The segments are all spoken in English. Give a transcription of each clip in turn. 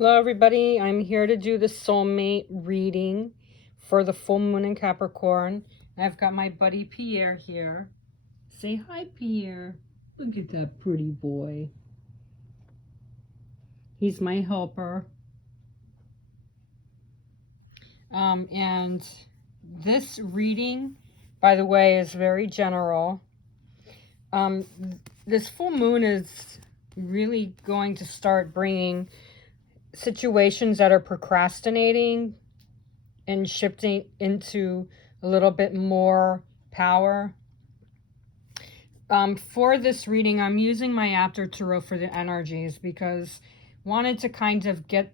Hello everybody, I'm here to do the soulmate reading for the full moon in Capricorn. I've got my buddy Pierre here. Say hi, Pierre. Look at that pretty boy. He's my helper. And this reading, by the way, is very general. This full moon is really going to start bringing situations that are procrastinating and shifting into a little bit more power. For this reading, I'm using my After Tarot for the energies because I wanted to kind of get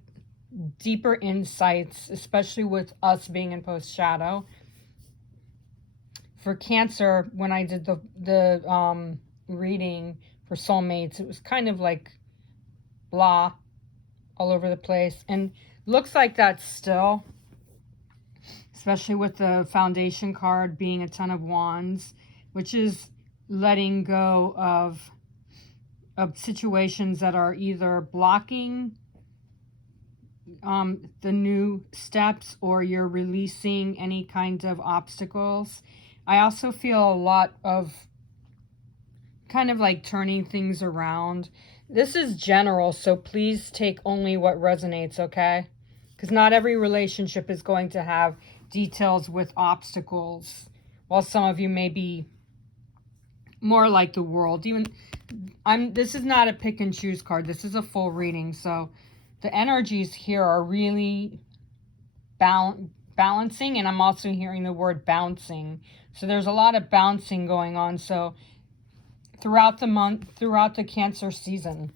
deeper insights, especially with us being in post shadow. For Cancer, when I did the reading for soulmates, it was kind of like blah, all over the place, and looks like that's still, especially with the foundation card being a Ten of Wands, which is letting go of situations that are either blocking the new steps, or you're releasing any kind of obstacles. I also feel a lot of kind of like turning things around. This is general, so please take only what resonates, okay? Because not every relationship is going to have details with obstacles, while some of you may be more like the world. This is not a pick and choose card. This is a full reading, so the energies here are really balancing, and I'm also hearing the word bouncing. So there's a lot of bouncing going on. So throughout the month, throughout the Cancer season,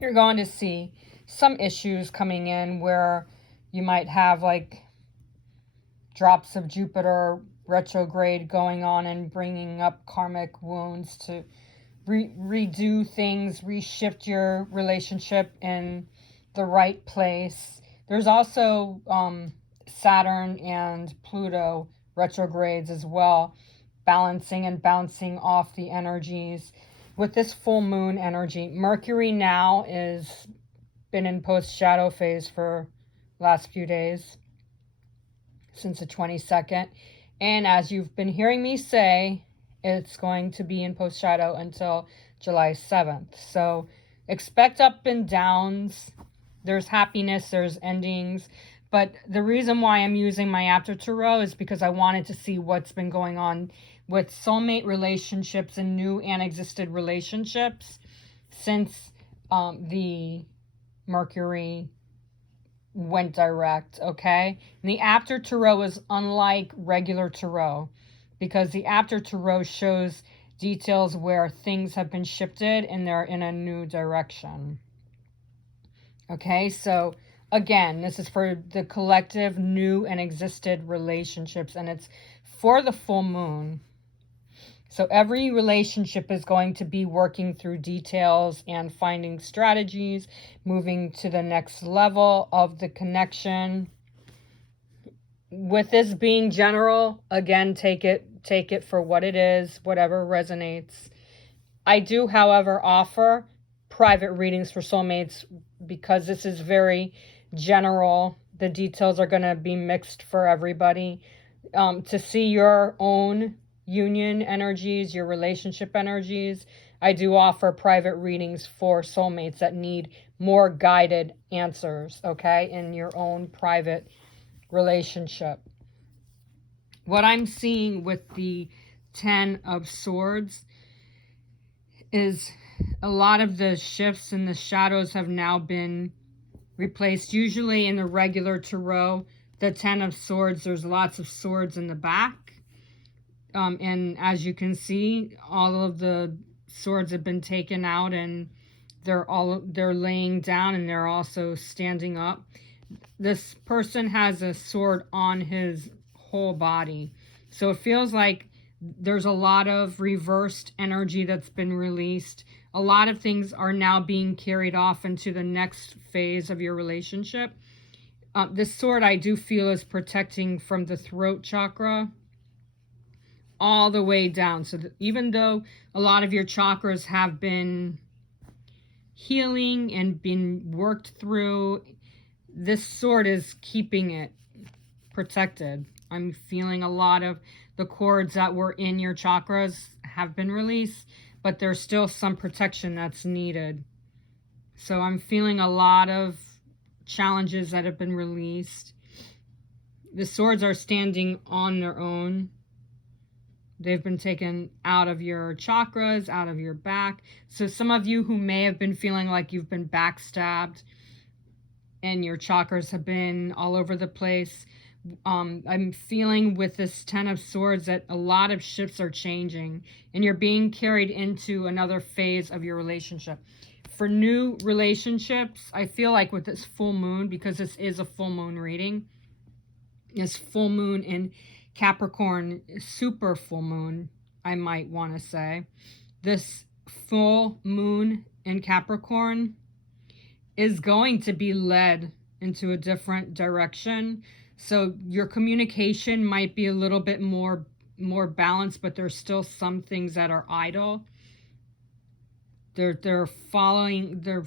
you're going to see some issues coming in where you might have like drops of Jupiter retrograde going on and bringing up karmic wounds to redo things, reshift your relationship in the right place. There's also Saturn and Pluto retrogrades as well, balancing and bouncing off the energies. With this full moon energy, Mercury now is been in post shadow phase for last few days, since the 22nd. And as you've been hearing me say, it's going to be in post shadow until July 7th. So expect up and downs. There's happiness, there's endings. But the reason why I'm using my After Tarot is because I wanted to see what's been going on with soulmate relationships and new and existed relationships since the Mercury went direct, okay? And the After Tarot is unlike regular Tarot because the After Tarot shows details where things have been shifted and they're in a new direction. Okay, so again, this is for the collective new and existed relationships, and it's for the full moon. So every relationship is going to be working through details and finding strategies, moving to the next level of the connection. With this being general, again, take it for what it is, whatever resonates. I do, however, offer private readings for soulmates because this is very general. The details are going to be mixed for everybody. To see your own union energies, your relationship energies, I do offer private readings for soulmates that need more guided answers, okay, in your own private relationship. What I'm seeing with the 10 of Swords is a lot of the shifts and the shadows have now been replaced. Usually in the regular Tarot, the 10 of Swords, there's lots of swords in the back. And as you can see, all of the swords have been taken out and they're laying down and they're also standing up. This person has a sword on his whole body. So it feels like there's a lot of reversed energy that's been released. A lot of things are now being carried off into the next phase of your relationship. This sword I do feel is protecting from the throat chakra all the way down. So even though a lot of your chakras have been healing and being worked through. This sword is keeping it protected. I'm feeling a lot of the cords that were in your chakras have been released, but there's still some protection that's needed. So I'm feeling a lot of challenges that have been released. The swords are standing on their own. They've been taken out of your chakras, out of your back. So some of you who may have been feeling like you've been backstabbed and your chakras have been all over the place, I'm feeling with this 10 of Swords that a lot of ships are changing and you're being carried into another phase of your relationship. For new relationships, I feel like with this full moon, because this is a full moon reading, this full moon in Capricorn, super full moon, I might want to say. This full moon in Capricorn is going to be led into a different direction. So your communication might be a little bit more balanced, but there's still some things that are idle. They're following, they're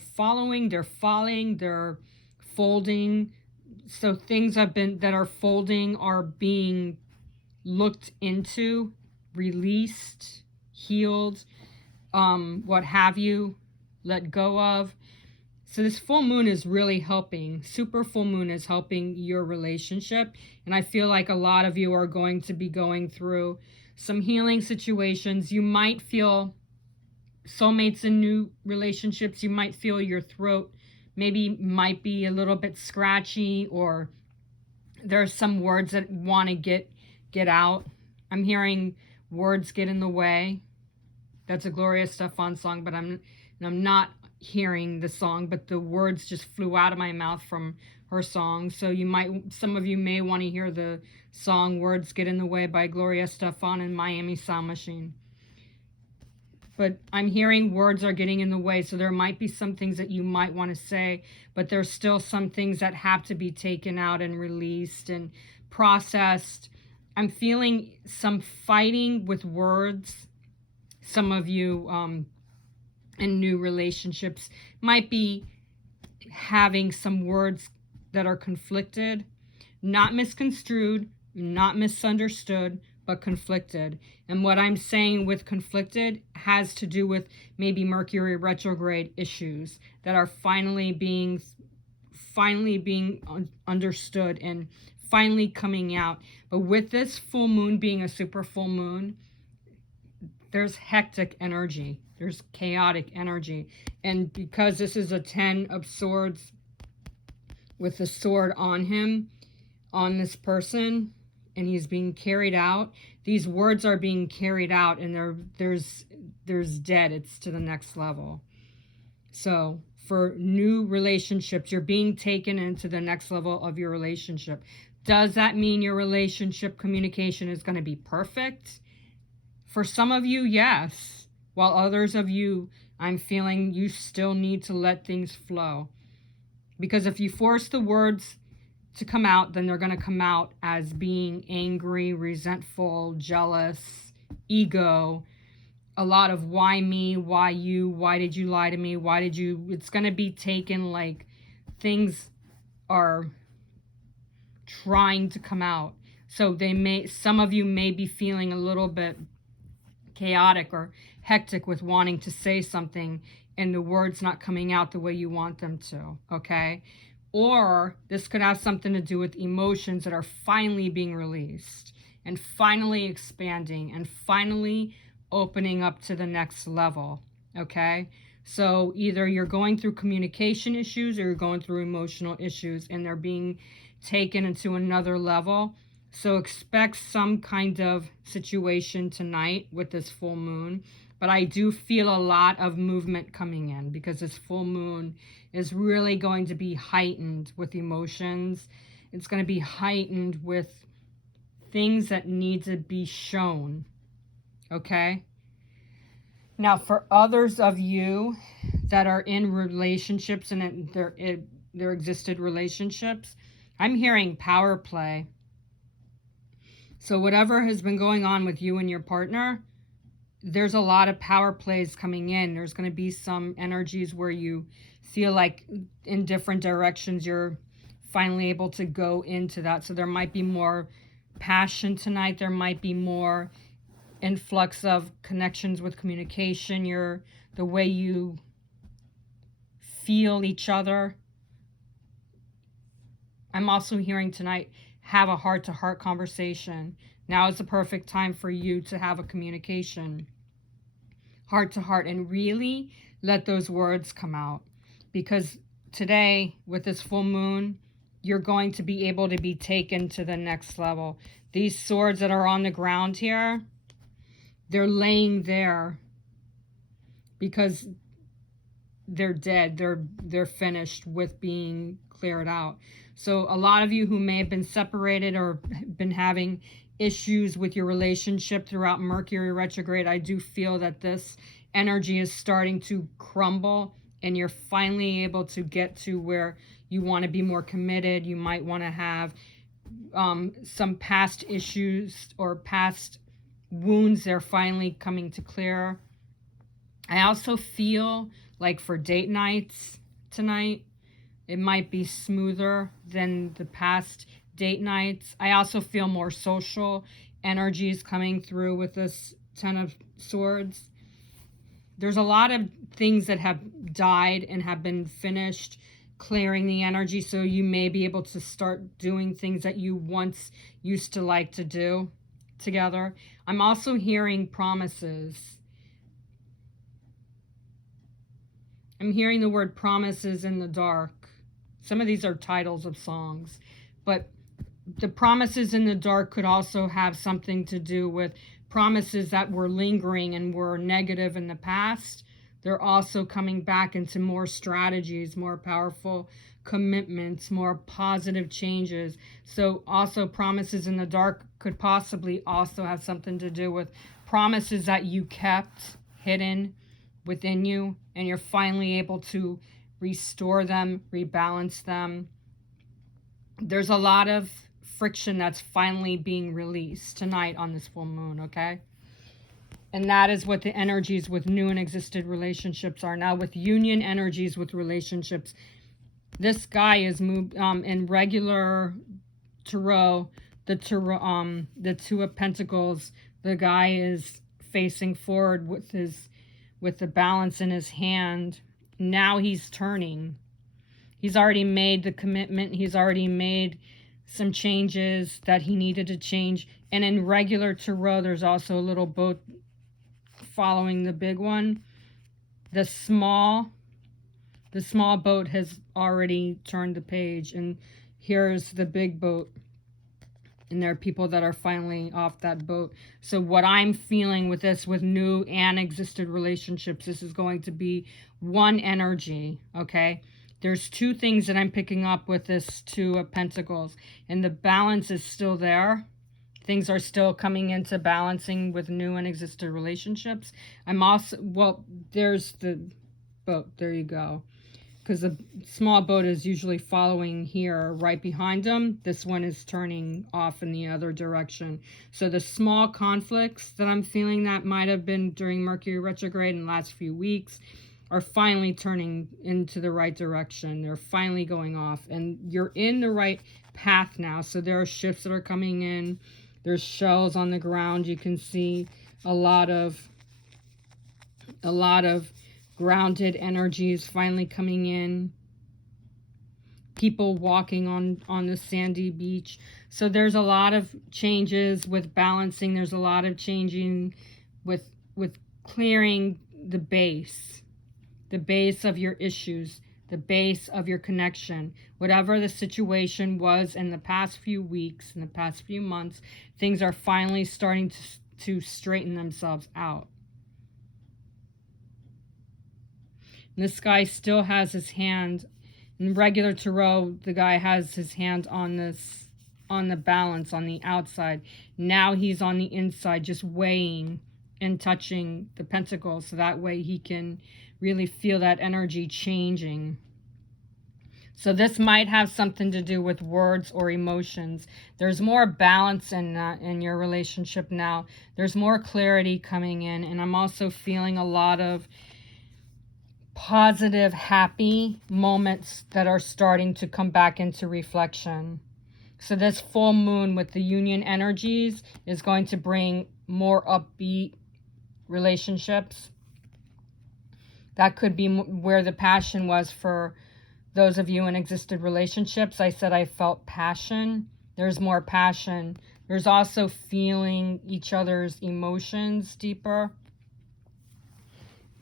folding. So things that are folding are being looked into, released, healed, what have you, let go of. So this full moon is really helping. Super full moon is helping your relationship. And I feel like a lot of you are going to be going through some healing situations. You might feel soulmates in new relationships. You might feel your throat maybe might be a little bit scratchy, or there's some words that want to get out. I'm hearing words get in the way. That's a Gloria Estefan song, but I'm not hearing the song, but the words just flew out of my mouth from her song. So some of you may want to hear the song Words Get in the Way by Gloria Estefan and Miami Sound Machine. But I'm hearing words are getting in the way, so there might be some things that you might want to say, but there's still some things that have to be taken out and released and processed. I'm feeling some fighting with words. Some of you in new relationships might be having some words that are conflicted, not misconstrued, not misunderstood, but conflicted. And what I'm saying with conflicted has to do with maybe Mercury retrograde issues that are finally being understood and finally coming out. But with this full moon being a super full moon, there's hectic energy. There's chaotic energy. And because this is a 10 of Swords with the sword on him, on this person, and he's being carried out, these words are being carried out, and there's dead. It's to the next level. So for new relationships, you're being taken into the next level of your relationship. Does that mean your relationship communication is going to be perfect? For some of you, yes. While others of you, I'm feeling you still need to let things flow. Because if you force the words to come out, then they're going to come out as being angry, resentful, jealous, ego, a lot of why me, why you, why did you lie to me, it's going to be taken like things are trying to come out. So some of you may be feeling a little bit chaotic or hectic with wanting to say something and the words not coming out the way you want them to, okay? Or this could have something to do with emotions that are finally being released and finally expanding and finally opening up to the next level, okay? So either you're going through communication issues or you're going through emotional issues and they're being taken into another level. So expect some kind of situation tonight with this full moon. But I do feel a lot of movement coming in because this full moon is really going to be heightened with emotions. It's going to be heightened with things that need to be shown. Okay? Now, for others of you that are in relationships and there existed relationships, I'm hearing power play. So whatever has been going on with you and your partner, there's a lot of power plays coming in. There's going to be some energies where you feel like in different directions you're finally able to go into that. So there might be more passion tonight. There might be more influx of connections with communication, the way you feel each other. I'm also hearing tonight, have a heart-to-heart conversation. Now is the perfect time for you to have a communication, heart-to-heart, and really let those words come out. Because today, with this full moon, you're going to be able to be taken to the next level. These swords that are on the ground here, they're laying there because they're dead. They're finished with being cleared out. So a lot of you who may have been separated or been having issues with your relationship throughout Mercury retrograde, I do feel that this energy is starting to crumble and you're finally able to get to where you want to be more committed. You might want to have some past issues or past wounds. They're finally coming to clear. I also feel like for date nights tonight, it might be smoother than the past date nights. I also feel more social energies coming through with this Ten of Swords. There's a lot of things that have died and have been finished clearing the energy, so you may be able to start doing things that you once used to like to do together. I'm also hearing promises. I'm hearing the word promises in the dark. Some of these are titles of songs, but the promises in the dark could also have something to do with promises that were lingering and were negative in the past. They're also coming back into more strategies, more powerful commitments, more positive changes. So also promises in the dark could possibly also have something to do with promises that you kept hidden within you, and you're finally able to restore them, rebalance them. There's a lot of friction that's finally being released tonight on this full moon, okay? And that is what the energies with new and existed relationships are. Now with union energies with relationships, this guy is moved in regular tarot, the Two of Pentacles, the guy is facing forward with the balance in his hand. Now he's turning. He's already made the commitment. He's already made some changes that he needed to change. And in regular tarot, there's also a little boat following the big one. The small boat has already turned the page, and here's the big boat. And there are people that are finally off that boat. So what I'm feeling with this, with new and existed relationships, this is going to be one energy, okay? There's two things that I'm picking up with this Two of Pentacles, and the balance is still there. Things are still coming into balancing with new and existed relationships. I'm also, well, there's the boat. There you go. Because the small boat is usually following here right behind them. This one is turning off in the other direction. So the small conflicts that I'm feeling that might have been during Mercury retrograde in the last few weeks are finally turning into the right direction. They're finally going off, and you're in the right path now. So there are shifts that are coming in. There's shells on the ground. You can see a lot of grounded energies finally coming in. People walking on the sandy beach. So there's a lot of changes with balancing. There's a lot of changing with clearing the base of your issues, the base of your connection. Whatever the situation was in the past few weeks, in the past few months, things are finally starting to straighten themselves out. And this guy still has his hand, in regular tarot, the guy has his hand on the balance, on the outside. Now he's on the inside, just weighing and touching the pentacles, so that way he can really feel that energy changing. So this might have something to do with words or emotions. There's more balance in your relationship now. There's more clarity coming in. And I'm also feeling a lot of positive, happy moments that are starting to come back into reflection. So this full moon with the union energies is going to bring more upbeat relationships. That could be where the passion was for those of you in existed relationships. I said I felt passion. There's more passion. There's also feeling each other's emotions deeper.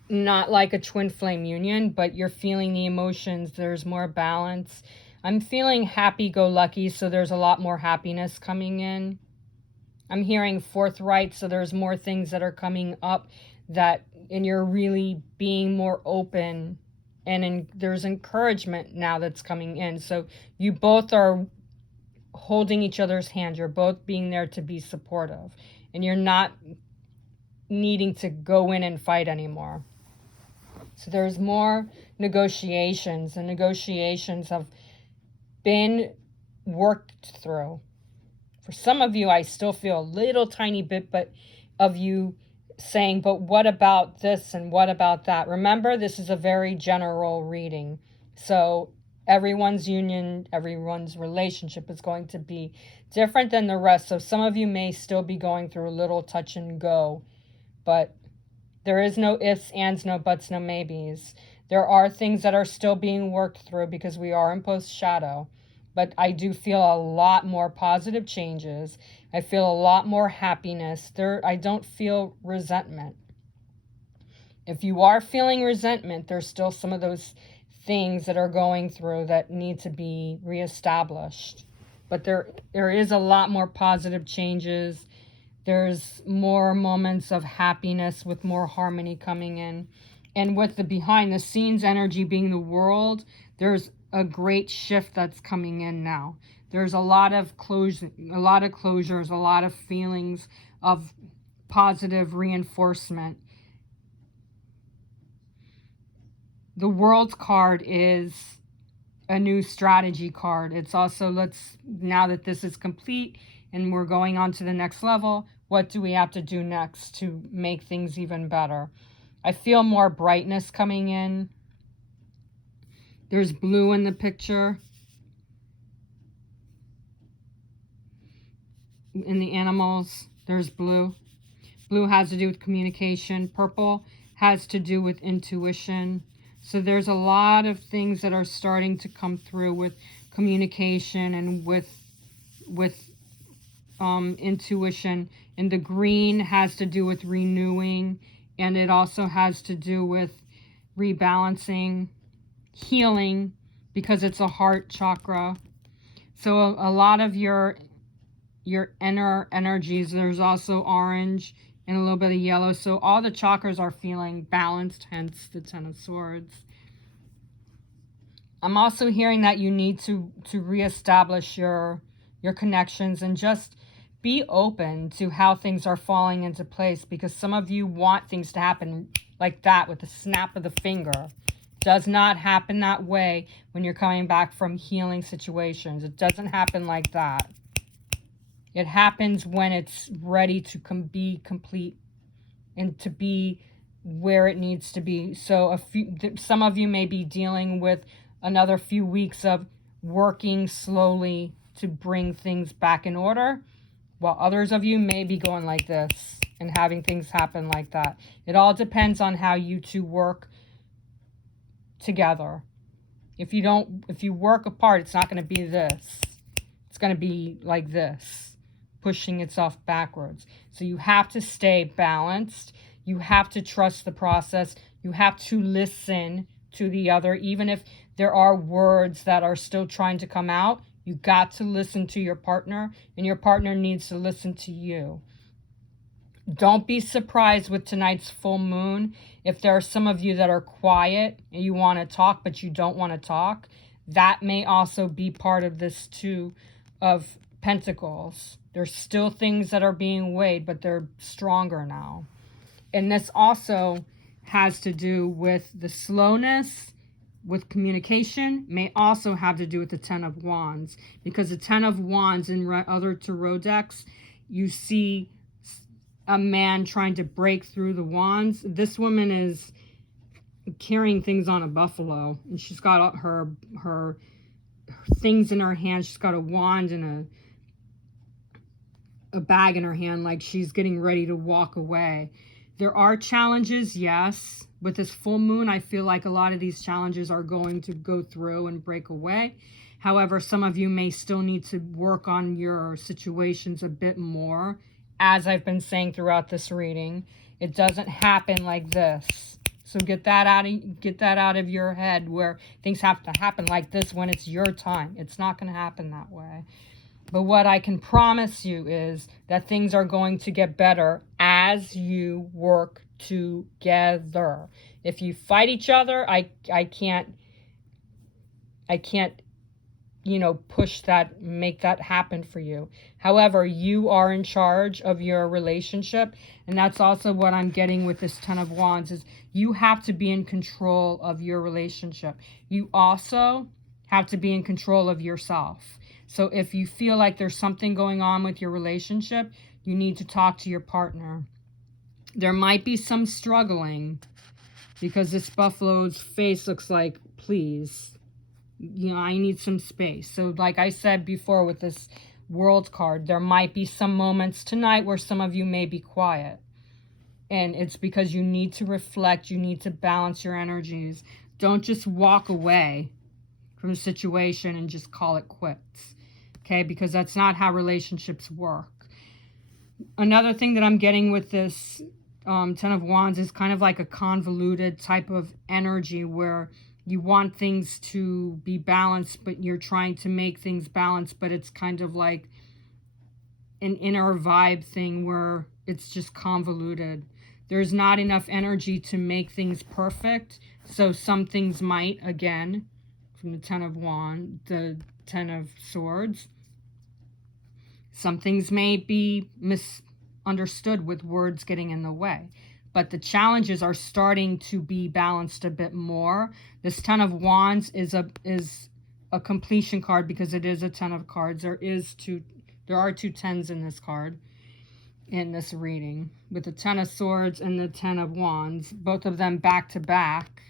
Not like a twin flame union, but you're feeling the emotions. There's more balance. I'm feeling happy-go-lucky, so there's a lot more happiness coming in. I'm hearing forthright, so there's more things that are coming up and you're really being more open, and there's encouragement now that's coming in. So you both are holding each other's hand. You're both being there to be supportive, and you're not needing to go in and fight anymore. So there's more negotiations, and negotiations have been worked through. For some of you, I still feel a little tiny bit of you saying, but what about this and what about that? Remember, this is a very general reading. So everyone's union, everyone's relationship is going to be different than the rest. So some of you may still be going through a little touch and go, but there is no ifs, ands, no buts, no maybes. There are things that are still being worked through because we are in post-shadow. But I do feel a lot more positive changes. I feel a lot more happiness. I don't feel resentment. If you are feeling resentment, there's still some of those things that are going through that need to be reestablished. But there is a lot more positive changes. There's more moments of happiness with more harmony coming in. And with the behind the scenes energy being the world, there's a great shift that's coming in now. There's a lot of closures, a lot of feelings of positive reinforcement. The World's card is a new strategy card. It's also, now that this is complete and we're going on to the next level, what do we have to do next to make things even better? I feel more brightness coming in. There's blue in the picture. In the animals, there's blue. Blue has to do with communication. Purple has to do with intuition. So there's a lot of things that are starting to come through with communication and with intuition. And the green has to do with renewing, and it also has to do with rebalancing, healing, because it's a heart chakra. So a lot of your inner energies, there's also orange and a little bit of yellow. So all the chakras are feeling balanced, hence the Ten of Swords. I'm also hearing that you need to reestablish your connections and just be open to how things are falling into place, because some of you want things to happen like that with the snap of the finger. Does not happen that way when you're coming back from healing situations. It doesn't happen like that. It happens when it's ready to be complete and to be where it needs to be. So some of you may be dealing with another few weeks of working slowly to bring things back in order, while others of you may be going like this and having things happen like that. It all depends on how you two work together. If you work apart, it's not going to be this. It's going to be like this, pushing itself backwards. So you have to stay balanced. You have to trust the process. You have to listen to the other, even if there are words that are still trying to come out. You got to listen to your partner, and your partner needs to listen to you. Don't be surprised with tonight's full moon. If there are some of you that are quiet and you want to talk, but you don't want to talk, that may also be part of this Two of Pentacles. There's still things that are being weighed, but they're stronger now. And this also has to do with the slowness, with communication may also have to do with the Ten of Wands, because the Ten of Wands in other tarot decks, you see a man trying to break through the wands. This woman is carrying things on a buffalo, and she's got her things in her hand. She's got a wand and a bag in her hand, like she's getting ready to walk away. There are challenges, yes. With this full moon, I feel like a lot of these challenges are going to go through and break away. However, some of you may still need to work on your situations a bit more. As I've been saying throughout this reading, it doesn't happen like this. So get that out of your head, where things have to happen like this when it's your time. It's not going to happen that way. But what I can promise you is that things are going to get better as you work together. If you fight each other, I can't, push that, make that happen for you. However, you are in charge of your relationship. And that's also what I'm getting with this Ten of Wands, is you have to be in control of your relationship. You also have to be in control of yourself. So if you feel like there's something going on with your relationship, you need to talk to your partner. There might be some struggling, because this buffalo's face looks like, please, I need some space. So like I said before with this World card, there might be some moments tonight where some of you may be quiet. And it's because you need to reflect. You need to balance your energies. Don't just walk away from a situation and just call it quits. Okay, because that's not how relationships work. Another thing that I'm getting with this Ten of Wands is kind of like a convoluted type of energy, where you want things to be balanced, but you're trying to make things balanced, but it's kind of like an inner vibe thing where it's just convoluted. There's not enough energy to make things perfect. So some things might, again, from the Ten of Wands, the Ten of Swords, some things may be misunderstood with words getting in the way. But the challenges are starting to be balanced a bit more. This Ten of Wands is a completion card, because it is a Ten of Cards. There are two tens in this card, in this reading, with the Ten of Swords and the Ten of Wands, both of them back to back.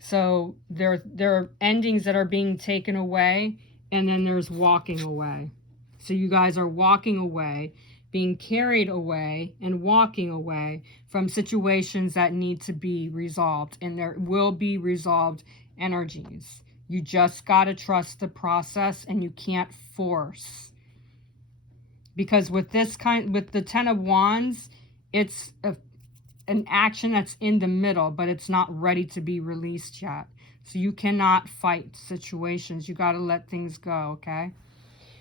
So there are endings that are being taken away, and then there's walking away. So you guys are walking away, being carried away, and walking away from situations that need to be resolved. And there will be resolved energies. You just got to trust the process, and you can't force. Because with the Ten of Wands, it's an action that's in the middle, but it's not ready to be released yet. So you cannot fight situations. You got to let things go, okay?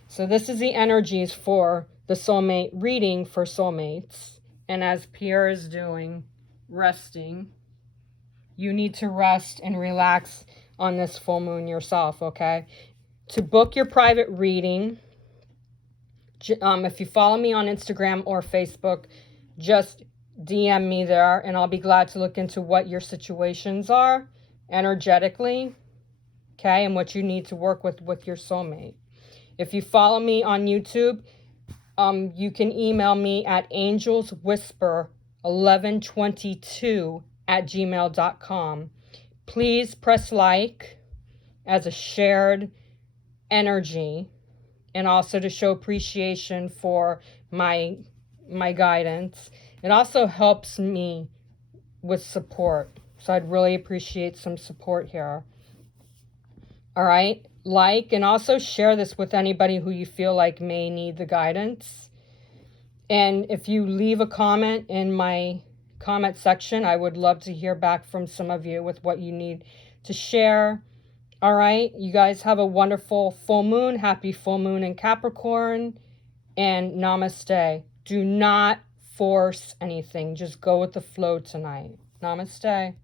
So this is the energies for the soulmate reading for soulmates. And as Pierre is doing, resting, you need to rest and relax on this full moon yourself, okay? To book your private reading, if you follow me on Instagram or Facebook, just DM me there, and I'll be glad to look into what your situations are energetically, okay, and what you need to work with your soulmate. If you follow me on YouTube, you can email me at angelswhisper1122@gmail.com. Please press like as a shared energy, and also to show appreciation for my guidance. It also helps me with support, so I'd really appreciate some support here. All right, like and also share this with anybody who you feel like may need the guidance. And if you leave a comment in my comment section, I would love to hear back from some of you with what you need to share. All right, you guys have a wonderful full moon. Happy full moon in Capricorn, and namaste. Do not force anything. Just go with the flow tonight. Namaste.